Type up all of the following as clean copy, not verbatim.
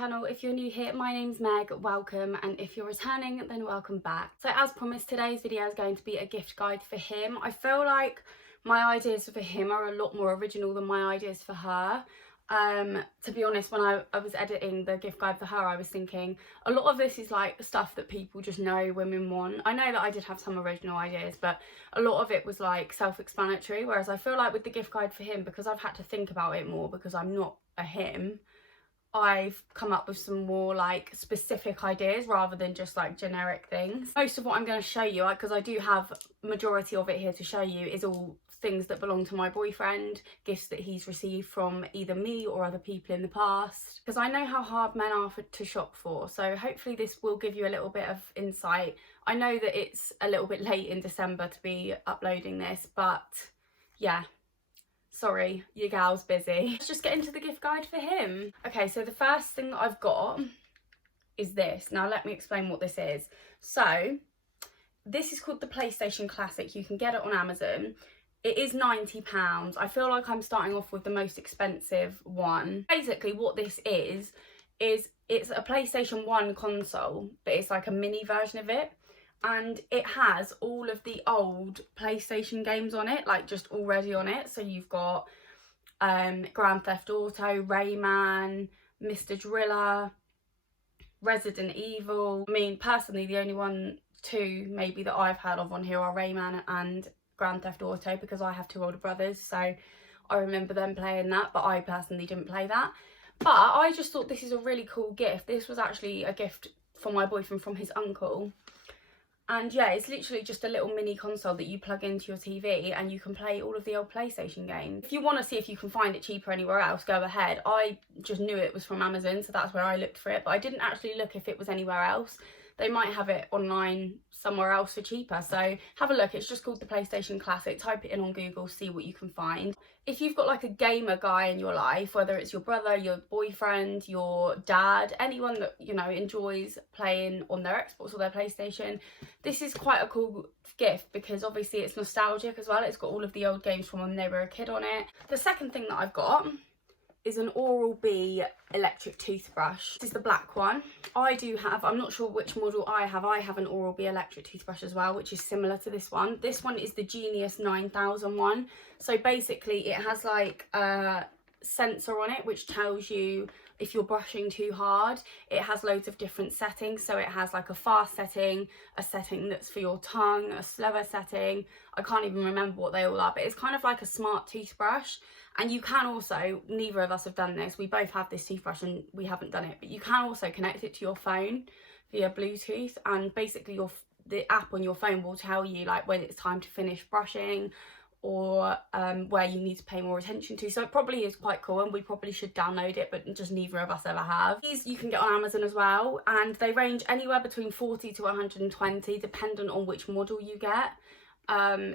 channel. If you're new here, my name's Meg, welcome, and if you're returning, then welcome back. So as promised, today's video is going to be a gift guide for him. I feel like my ideas for him are a lot more original than my ideas for her. To be honest, when I was editing the gift guide for her, I was thinking a lot of this is like stuff that people just know women want. I know that I did have some original ideas, but a lot of it was like self-explanatory, whereas I feel like with the gift guide for him, because I've had to think about it more because I'm not a him, I've come up with some more like specific ideas rather than just like generic things. Most of what I'm going to show you, because I do have majority of it here to show you, is all things that belong to my boyfriend, gifts that he's received from either me or other people in the past, because I know how hard men are to shop for, so hopefully this will give you a little bit of insight. I know that it's a little bit late in December to be uploading this, but yeah, sorry, your gal's busy. Let's just get into the gift guide for him. Okay, so the first thing that I've got is this. Now let me explain what this is. So this is called the PlayStation Classic. You can get it on Amazon. It is £90. I feel like I'm starting off with the most expensive one. Basically what this is it's a PlayStation 1 console, but it's like a mini version of it. And it has all of the old PlayStation games on it, like just already on it. So you've got Grand Theft Auto, Rayman, Mr. Driller, Resident Evil. I mean, personally, the only two maybe that I've heard of on here are Rayman and Grand Theft Auto, because I have two older brothers, so I remember them playing that, but I personally didn't play that. But I just thought this is a really cool gift. This was actually a gift for my boyfriend from his uncle. And yeah, it's literally just a little mini console that you plug into your TV and you can play all of the old PlayStation games. If you want to see if you can find it cheaper anywhere else, go ahead. I just knew it was from Amazon, so that's where I looked for it, but I didn't actually look if it was anywhere else. They might have it online somewhere else for cheaper, so have a look. It's just called the PlayStation Classic. Type it in on Google, see what you can find. If you've got like a gamer guy in your life, whether it's your brother, your boyfriend, your dad, anyone that, you know, enjoys playing on their Xbox or their PlayStation, this is quite a cool gift because obviously it's nostalgic as well. It's got all of the old games from when they were a kid on it. The second thing that I've got is an Oral-B electric toothbrush. This is the black one. I do have, I'm not sure which model I have an Oral-B electric toothbrush as well, which is similar to this one. This one is the Genius 9000 one. So basically it has like a sensor on it which tells you if you're brushing too hard. It has loads of different settings, so it has like a fast setting, a setting that's for your tongue, a slower setting. I can't even remember what they all are, but it's kind of like a smart toothbrush. And you can also, neither of us have done this, we both have this toothbrush and we haven't done it, but you can also connect it to your phone via Bluetooth, and basically the app on your phone will tell you like when it's time to finish brushing or where you need to pay more attention to. So it probably is quite cool and we probably should download it, but just neither of us ever have. These you can get on Amazon as well, and they range anywhere between 40 to 120 dependent on which model you get.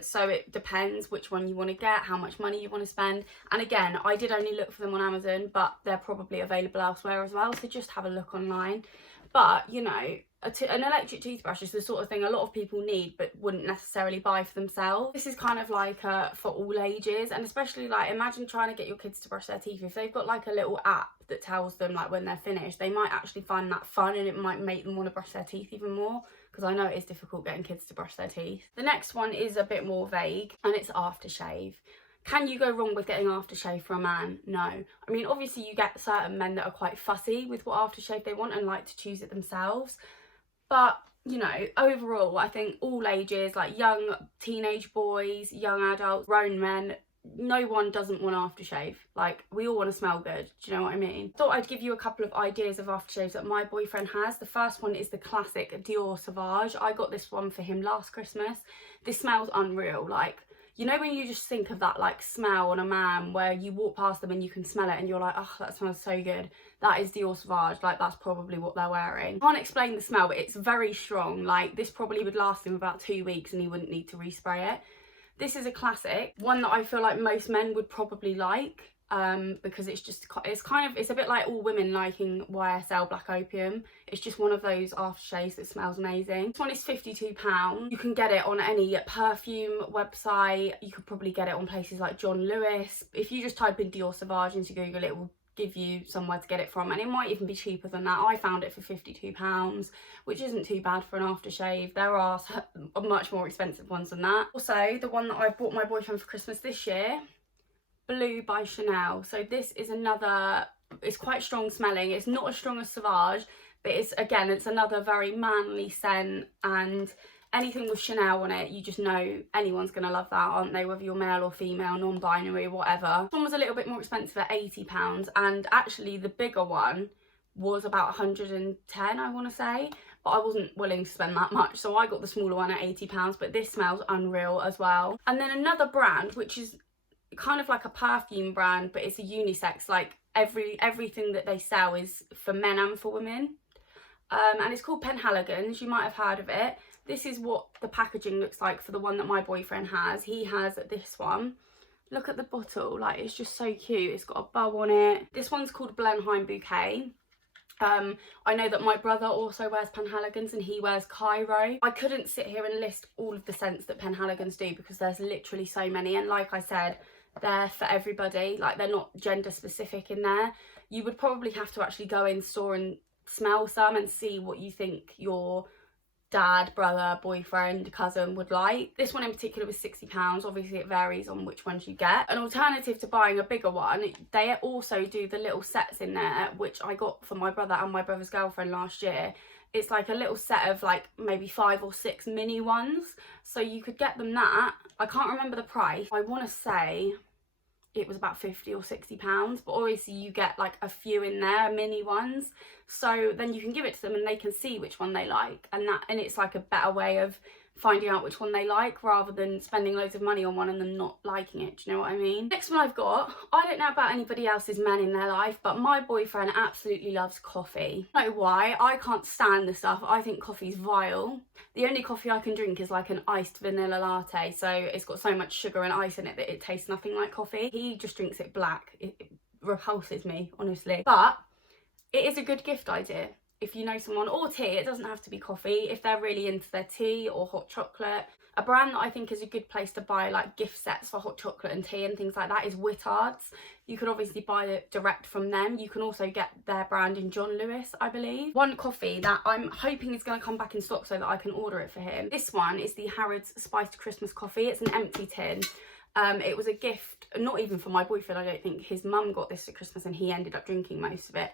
So it depends which one you want to get, how much money you want to spend. And again, I did only look for them on Amazon, but they're probably available elsewhere as well, so just have a look online. But you know, an electric toothbrush is the sort of thing a lot of people need but wouldn't necessarily buy for themselves. This is kind of like for all ages, and especially like imagine trying to get your kids to brush their teeth. If they've got like a little app that tells them like when they're finished, they might actually find that fun and it might make them want to brush their teeth even more, because I know it is difficult getting kids to brush their teeth. The next one is a bit more vague and it's aftershave. Can you go wrong with getting aftershave for a man? No. I mean, obviously you get certain men that are quite fussy with what aftershave they want and like to choose it themselves. But, you know, overall, I think all ages, like young teenage boys, young adults, grown men, no one doesn't want aftershave. Like, we all want to smell good. Do you know what I mean? Thought I'd give you a couple of ideas of aftershaves that my boyfriend has. The first one is the classic Dior Sauvage. I got this one for him last Christmas. This smells unreal. Like, you know when you just think of that like smell on a man where you walk past them and you can smell it and you're like, oh, that smells so good. That is Dior Sauvage. Like, that's probably what they're wearing. Can't explain the smell, but it's very strong. Like, this probably would last him about 2 weeks and he wouldn't need to respray it. This is a classic, one that I feel like most men would probably like, because it's a bit like all women liking YSL Black Opium. It's just one of those aftershaves that smells amazing. This one is £52. You can get it on any perfume website. You could probably get it on places like John Lewis. If you just type in Dior Sauvage into Google, it will give you somewhere to get it from, and it might even be cheaper than that. I found it for £52, which isn't too bad for an aftershave. There are much more expensive ones than that. Also, the one that I bought my boyfriend for Christmas this year, Blue by Chanel. So this is another, it's quite strong smelling. It's not as strong as Sauvage, but it's, again, it's another very manly scent, and anything with Chanel on it, you just know anyone's going to love that, aren't they? Whether you're male or female, non-binary, whatever. This one was a little bit more expensive at £80, and actually the bigger one was about 110, I want to say, but I wasn't willing to spend that much, so I got the smaller one at £80, but this smells unreal as well. And then another brand, which is kind of like a perfume brand, but it's a unisex, like everything that they sell is for men and for women, and it's called Pennhalligan. You might have heard of it. This is what the packaging looks like for the one that my boyfriend has. He has this one. Look at the bottle, like it's just so cute. It's got a bow on it. This one's called Blenheim Bouquet. I know that my brother also wears Pennhalligans, and he wears Cairo. I couldn't sit here and list all of the scents that Pennhalligans do because there's literally so many, and like I said, they're for everybody. Like, they're not gender specific in there. You would probably have to actually go in store and smell some and see what you think your dad, brother, boyfriend, cousin would like. This one in particular was £60. Obviously it varies on which ones you get. An alternative to buying a bigger one, they also do the little sets in there, which I got for my brother and my brother's girlfriend last year. It's like a little set of like maybe 5 or 6 mini ones, so you could get them that. I can't remember the price. I want to say it was about £50 or £60, but obviously you get like a few in there, mini ones, so then you can give it to them and they can see which one they like, and it's like a better way of finding out which one they like, rather than spending loads of money on one and them not liking it. Do you know what I mean? Next one I've got, I don't know about anybody else's men in their life, but my boyfriend absolutely loves coffee. I don't know why. I can't stand the stuff. I think coffee's vile. The only coffee I can drink is like an iced vanilla latte, so it's got so much sugar and ice in it that it tastes nothing like coffee. He just drinks it black. It repulses me, honestly. But it is a good gift idea. If you know someone, or tea, it doesn't have to be coffee, if they're really into their tea or hot chocolate. A brand that I think is a good place to buy like gift sets for hot chocolate and tea and things like that is Whittard's. You could obviously buy it direct from them. You can also get their brand in John Lewis, I believe. One coffee that I'm hoping is going to come back in stock so that I can order it for him. This one is the Harrods Spiced Christmas Coffee. It's an empty tin. It was a gift, not even for my boyfriend, I don't think. His mum got this at Christmas and he ended up drinking most of it.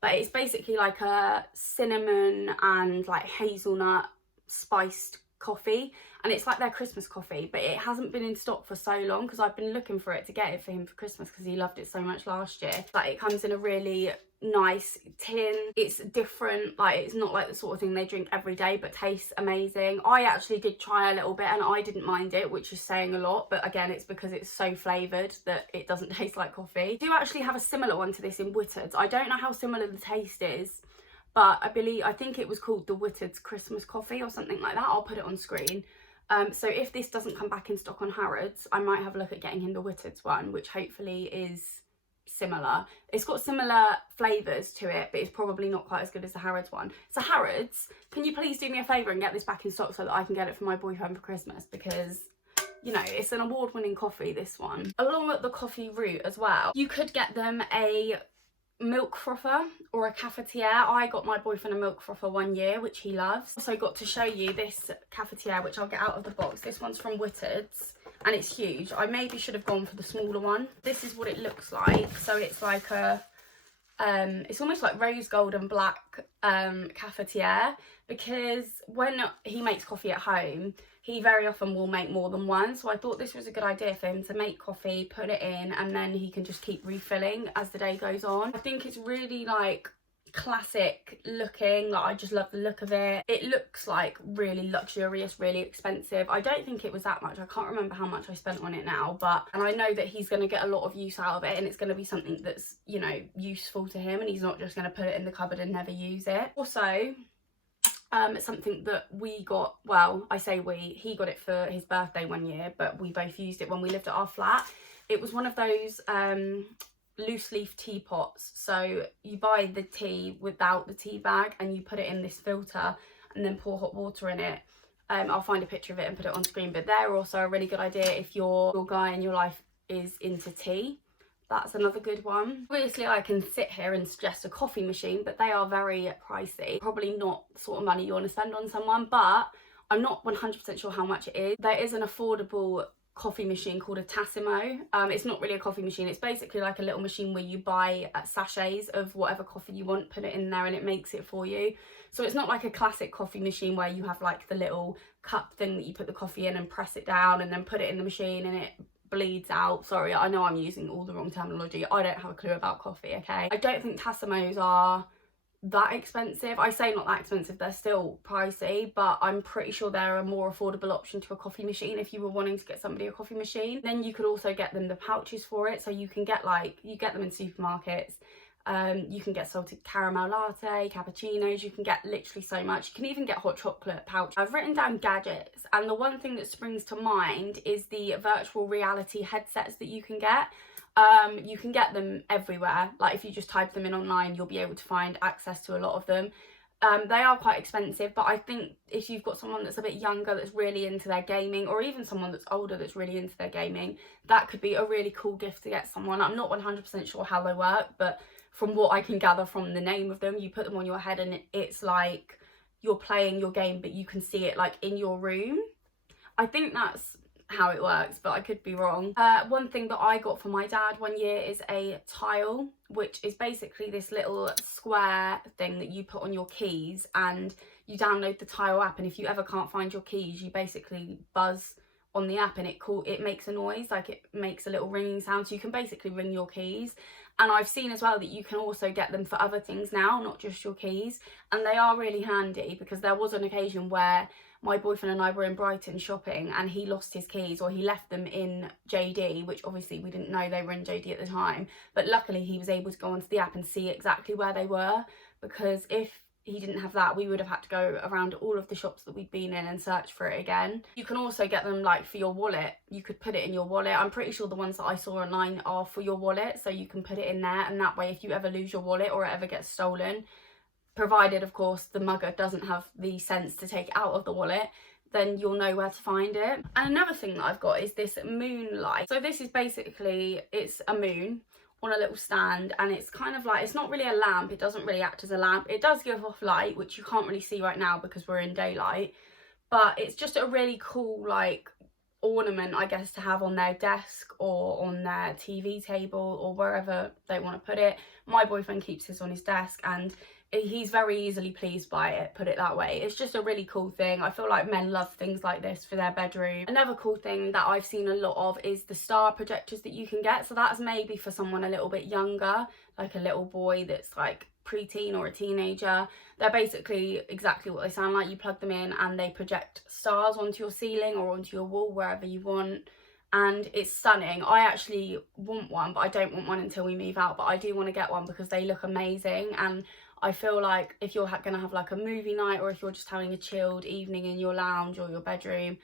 But it's basically like a cinnamon and like hazelnut spiced coffee, and it's like their Christmas coffee, but it hasn't been in stock for so long because I've been looking for it to get it for him for Christmas because he loved it so much last year. Like, it comes in a really nice tin. It's different, like it's not like the sort of thing they drink every day, but tastes amazing. I actually did try a little bit and I didn't mind it, which is saying a lot, but again, it's because it's so flavoured that it doesn't taste like coffee. I do actually have a similar one to this in Whittard's. I don't know how similar the taste is, but I think it was called the Whittard's Christmas Coffee or something like that. I'll put it on screen. So if this doesn't come back in stock on Harrods, I might have a look at getting him the Whittard's one, which hopefully is similar. It's got similar flavours to it, but it's probably not quite as good as the Harrods one. So Harrods, can you please do me a favour and get this back in stock so that I can get it for my boyfriend for Christmas, because, you know, it's an award-winning coffee, this one. Along with the coffee route as well, you could get them a milk frother or a cafetiere. I got my boyfriend a milk frother one year, which he loves. Also got to show you this cafetiere, which I'll get out of the box. This one's from Whittard's and it's huge. I maybe should have gone for the smaller one. This is what it looks like. So it's like a it's almost like rose gold and black cafetiere, because when he makes coffee at home, he very often will make more than one. So I thought this was a good idea for him to make coffee, put it in, and then he can just keep refilling as the day goes on. I think it's really like classic looking. Like, I just love the look of it. It looks like really luxurious, really expensive. I don't think it was that much. I can't remember how much I spent on it now, and I know that he's going to get a lot of use out of it, and it's going to be something that's, you know, useful to him, and he's not just going to put it in the cupboard and never use it. Also, something that we got, well, I say we, he got it for his birthday one year, but we both used it when we lived at our flat. It was one of those loose leaf teapots. So you buy the tea without the tea bag and you put it in this filter and then pour hot water in it. I'll find a picture of it and put it on screen, but they're also a really good idea if your guy in your life is into tea, That's another good one. Obviously I can sit here and suggest a coffee machine, but they are very pricey. Probably not the sort of money you want to spend on someone, but I'm not 100% sure how much it is. There is an affordable coffee machine called a Tassimo. It's not really a coffee machine, it's basically like a little machine where you buy sachets of whatever coffee you want, put it in there and it makes it for you. So it's not like a classic coffee machine where you have like the little cup thing that you put the coffee in and press it down and then put it in the machine and it bleeds out. Sorry, I know I'm using all the wrong terminology. I don't have a clue about coffee, okay? I don't think Tassimos are that expensive. I say not that expensive, they're still pricey, but I'm pretty sure they're a more affordable option to a coffee machine if you were wanting to get somebody a coffee machine. Then you could also get them the pouches for it, so you can get like, you get them in supermarkets. You can get salted caramel latte, cappuccinos, you can get literally so much. You can even get hot chocolate pouch. I've written down gadgets, and the one thing that springs to mind is the virtual reality headsets that you can get. You can get them everywhere. Like if you just type them in online, you'll be able to find access to a lot of them. They are quite expensive, but I think if you've got someone that's a bit younger that's really into their gaming, or even someone that's older that's really into their gaming, that could be a really cool gift to get someone. I'm not 100% sure how they work, but from what I can gather from the name of them, you put them on your head and it's like you're playing your game, but you can see it like in your room. I think that's how it works, but I could be wrong. One thing that I got for my dad one year is a tile, which is basically this little square thing that you put on your keys, and you download the tile app, and if you ever can't find your keys, you basically buzz on the app and it makes a noise, like it makes a little ringing sound, so you can basically ring your keys. And I've seen as well that you can also get them for other things now, not just your keys, and they are really handy, because there was an occasion where my boyfriend and I were in Brighton shopping and he lost his keys, or he left them in JD, which obviously we didn't know they were in JD at the time, but luckily he was able to go onto the app and see exactly where they were, because if he didn't have that, we would have had to go around all of the shops that we'd been in and search for it again. You can also get them like for your wallet. You could put it in your wallet. I'm pretty sure the ones that I saw online are for your wallet, so you can put it in there, and that way if you ever lose your wallet or it ever gets stolen, provided of course the mugger doesn't have the sense to take it out of the wallet, then you'll know where to find it. And another thing that I've got is this moon light. So this is basically, it's a moon on a little stand, and it's kind of like, it's not really a lamp, it doesn't really act as a lamp, it does give off light, which you can't really see right now because we're in daylight, but it's just a really cool like ornament, I guess, to have on their desk or on their TV table or wherever they want to put it. My boyfriend keeps his on his desk and he's very easily pleased by it, put it that way. It's just a really cool thing. I feel like men love things like this for their bedroom. Another cool thing that I've seen a lot of is the star projectors that you can get. So that's maybe for someone a little bit younger, like a little boy that's like preteen or a teenager. They're basically exactly what they sound like. You plug them in and they project stars onto your ceiling or onto your wall, wherever you want. And it's stunning. I actually want one, but I don't want one until we move out, but I do want to get one because they look amazing. And I feel like if you're going to have like a movie night, or if you're just having a chilled evening in your lounge or your bedroom,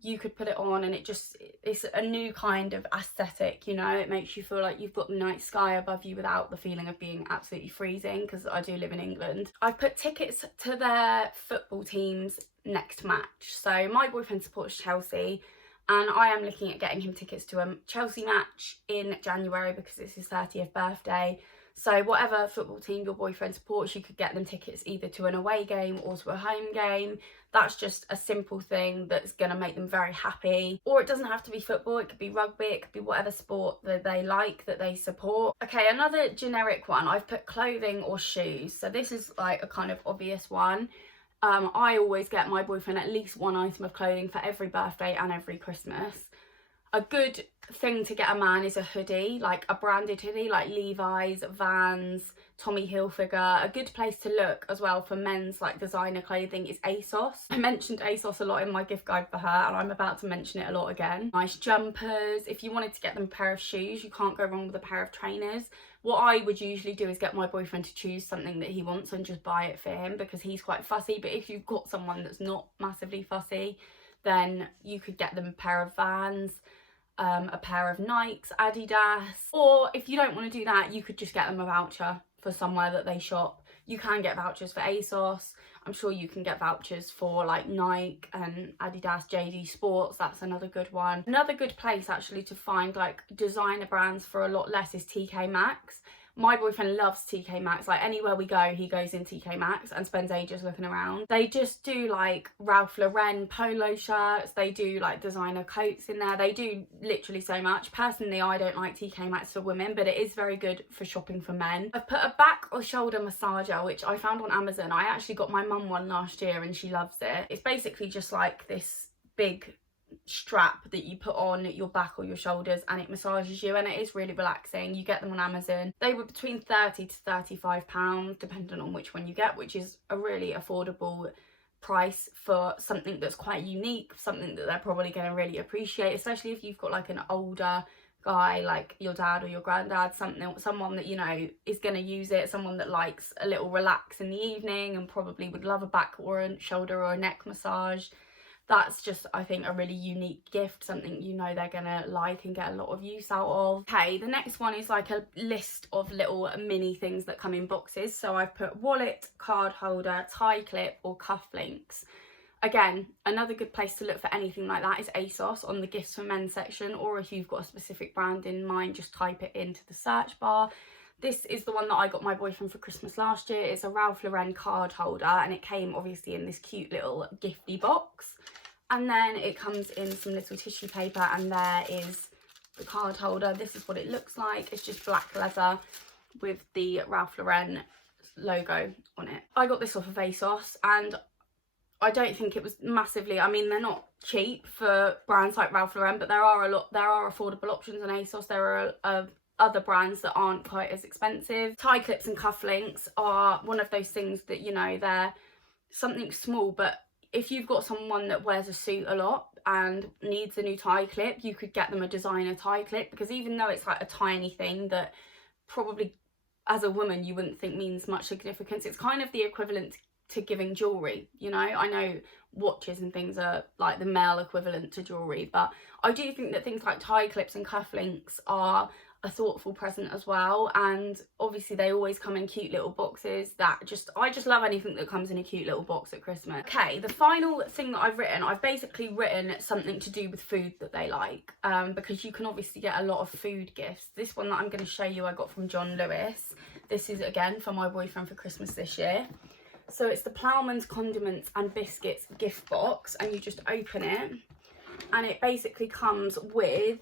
you could put it on and it's a new kind of aesthetic, you know. It makes you feel like you've got the night sky above you without the feeling of being absolutely freezing, because I do live in England. I've put tickets to their football team's next match. So my boyfriend supports Chelsea, and I am looking at getting him tickets to a Chelsea match in January because it's his 30th birthday. So whatever football team your boyfriend supports, you could get them tickets either to an away game or to a home game. That's just a simple thing that's going to make them very happy. Or it doesn't have to be football, it could be rugby, it could be whatever sport that they like, that they support. Okay, another generic one, I've put clothing or shoes. So this is like a kind of obvious one. I always get my boyfriend at least one item of clothing for every birthday and every Christmas. A good thing to get a man is a hoodie, like a branded hoodie, like Levi's, Vans, Tommy Hilfiger. A good place to look as well for men's like designer clothing is ASOS. I mentioned ASOS a lot in my gift guide for her, and I'm about to mention it a lot again. Nice jumpers. If you wanted to get them a pair of shoes, you can't go wrong with a pair of trainers. What I would usually do is get my boyfriend to choose something that he wants and just buy it for him, because he's quite fussy. But if you've got someone that's not massively fussy, then you could get them a pair of Vans, a pair of Nikes, Adidas, or if you don't want to do that, you could just get them a voucher for somewhere that they shop. You can get vouchers for ASOS. I'm sure you can get vouchers for like Nike and Adidas, JD Sports. That's another good one. Another good place actually to find like designer brands for a lot less is TK Maxx. My boyfriend loves TK Maxx. Like anywhere we go, he goes in TK Maxx and spends ages looking around. They just do like Ralph Lauren polo shirts. They do like designer coats in there. They do literally so much. Personally, I don't like TK Maxx for women, but it is very good for shopping for men. I've put a back or shoulder massager, which I found on Amazon. I actually got my mum one last year and she loves it. It's basically just like this big strap that you put on your back or your shoulders and it massages you, and it is really relaxing. You get them on Amazon. They were between £30 to £35 depending on which one you get, which is a really affordable price for something that's quite unique, something that they're probably going to really appreciate, especially if you've got like an older guy like your dad or your granddad, someone that you know is going to use it, someone that likes a little relax in the evening and probably would love a back or a shoulder or a neck massage. That's just, I think, a really unique gift, something you know they're gonna like and get a lot of use out of. Okay, the next one is like a list of little mini things that come in boxes. So I've put wallet, card holder, tie clip or cufflinks. Again, another good place to look for anything like that is ASOS on the gifts for men section, or if you've got a specific brand in mind, just type it into the search bar. This is the one that I got my boyfriend for Christmas last year. It's a Ralph Lauren card holder and it came obviously in this cute little gifty box. And then it comes in some little tissue paper and there is the card holder. This is what it looks like. It's just black leather with the Ralph Lauren logo on it. I got this off of ASOS and I don't think it was massively, I mean, they're not cheap for brands like Ralph Lauren, but there are affordable options on ASOS. There are other brands that aren't quite as expensive. Tie clips and cufflinks are one of those things that, you know, they're something small, but if you've got someone that wears a suit a lot and needs a new tie clip, you could get them a designer tie clip, because even though it's like a tiny thing that probably as a woman you wouldn't think means much significance, it's kind of the equivalent to giving jewellery, you know. I know watches and things are like the male equivalent to jewellery, but I do think that things like tie clips and cufflinks are a thoughtful present as well, and obviously they always come in cute little boxes. I just love anything that comes in a cute little box at Christmas. Okay, the final thing that I've basically written something to do with food that they like, because you can obviously get a lot of food gifts. This one that I'm going to show you I got from John Lewis. This is again for my boyfriend for Christmas this year. So it's the Ploughman's Condiments and Biscuits gift box, and you just open it and it basically comes with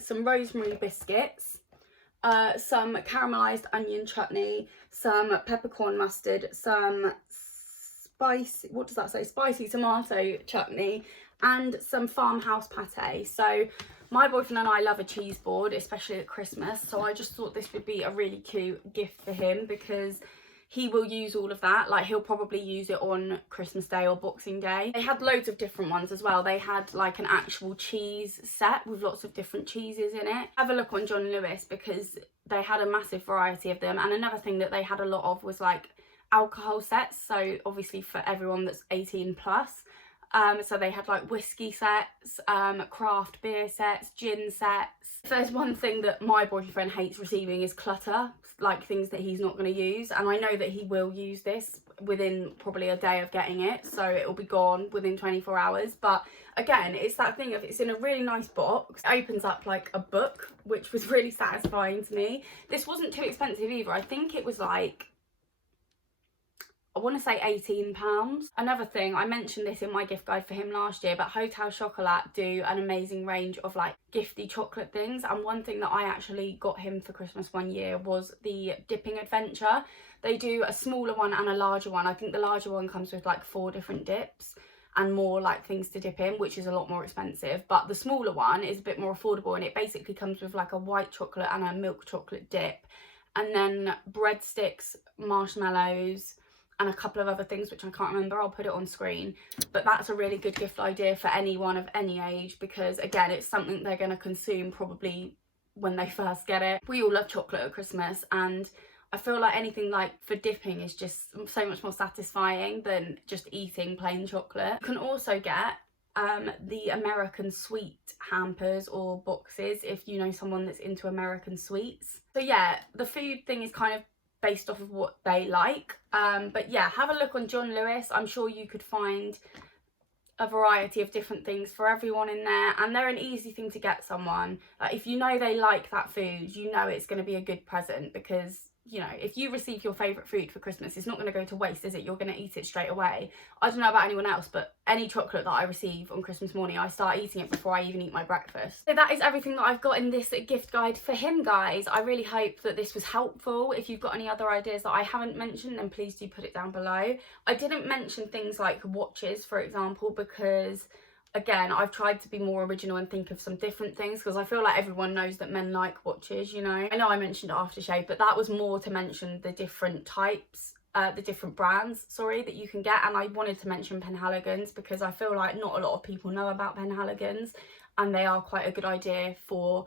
some rosemary biscuits, some caramelised onion chutney, some peppercorn mustard, some spicy, what does that say, spicy tomato chutney, and some farmhouse pate. So my boyfriend and I love a cheese board, especially at Christmas, so I just thought this would be a really cute gift for him, because he will use all of that. Like, he'll probably use it on Christmas Day or Boxing Day. They had loads of different ones as well. They had like an actual cheese set with lots of different cheeses in it. Have a look on John Lewis, because they had a massive variety of them. And another thing that they had a lot of was like alcohol sets, so obviously for everyone that's 18 plus. So they had like whiskey sets, craft beer sets, gin sets. If there's one thing that my boyfriend hates receiving is clutter, like things that he's not going to use, and I know that he will use this within probably a day of getting it, so it will be gone within 24 hours. But again, it's that thing of, it's in a really nice box. It opens up like a book, which was really satisfying to me. This wasn't too expensive either. I think it was like, I want to say £18. Another thing, I mentioned this in my gift guide for him last year, but Hotel Chocolat do an amazing range of like gifty chocolate things, and one thing that I actually got him for Christmas one year was the dipping adventure. They do a smaller one and a larger one. I think the larger one comes with like 4 different dips and more like things to dip in, which is a lot more expensive, but the smaller one is a bit more affordable, and it basically comes with like a white chocolate and a milk chocolate dip, and then breadsticks, marshmallows, and a couple of other things which I can't remember. I'll put it on screen. But that's a really good gift idea for anyone of any age, because again, it's something they're going to consume probably when they first get it. We all love chocolate at Christmas, and I feel like anything like for dipping is just so much more satisfying than just eating plain chocolate. You can also get the American sweet hampers or boxes if you know someone that's into American sweets. So yeah, the food thing is kind of based off of what they like. But yeah, have a look on John Lewis. I'm sure you could find a variety of different things for everyone in there, and they're an easy thing to get someone. Like, if you know they like that food, you know it's going to be a good present, because you know, if you receive your favourite food for Christmas, it's not going to go to waste, is it? You're going to eat it straight away. I don't know about anyone else, but any chocolate that I receive on Christmas morning, I start eating it before I even eat my breakfast. So that is everything that I've got in this gift guide for him, guys. I really hope that this was helpful. If you've got any other ideas that I haven't mentioned, then please do put it down below. I didn't mention things like watches, for example, because again, I've tried to be more original and think of some different things, because I feel like everyone knows that men like watches, you know. I know I mentioned aftershave, but that was more to mention the different types, the different brands, sorry, that you can get. And I wanted to mention pennhalligans because I feel like not a lot of people know about pennhalligans, and they are quite a good idea for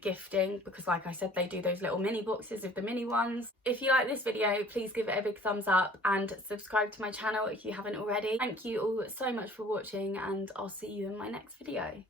gifting, because like I said, they do those little mini boxes of the mini ones. If you like this video, please give it a big thumbs up and subscribe to my channel if you haven't already. Thank you all so much for watching, and I'll see you in my next video.